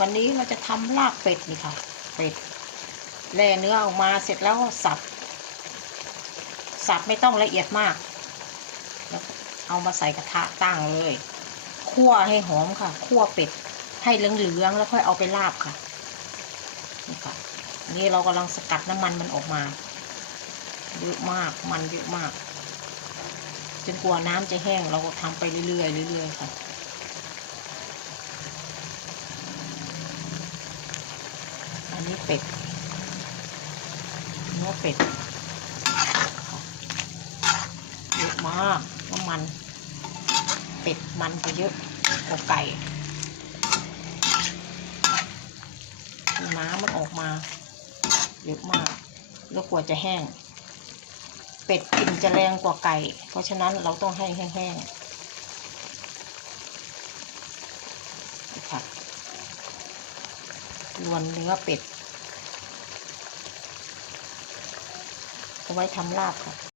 วันนี้เราจะทำลาบเป็ดนี่ค่ะ เป็ดแล่เนื้อออกมาเสร็จแล้วสับ สับไม่ต้องละเอียดมาก แล้วเอามาใส่กระทะตั้งเลย คั่วให้หอมค่ะ คั่วเป็ดให้เหลืองๆแล้วค่อยเอาไปลาบค่ะ นี่ค่ะ นี่เรากำลังสกัดน้ำมันมันออกมา เยอะมาก มันเยอะมาก จนกลัวาน้ำจะแห้งเราก็ทำไปเรื่อยๆเรื่อยๆค่ะ อเป็ดเนื้อเป็ดเยอะมากน้ำมัน เป็ดมันจะเยอะกว่าไก่น้ำมันออกมาเยอะมาก แล้วกว่าจะแห้ง เป็ดกลิ่นจะแรงกว่าไก่ เพราะฉะนั้นเราต้องให้แห้งๆนะค่ะรวนเนื้อเป็ด เอาไว้ทำลาบค่ะ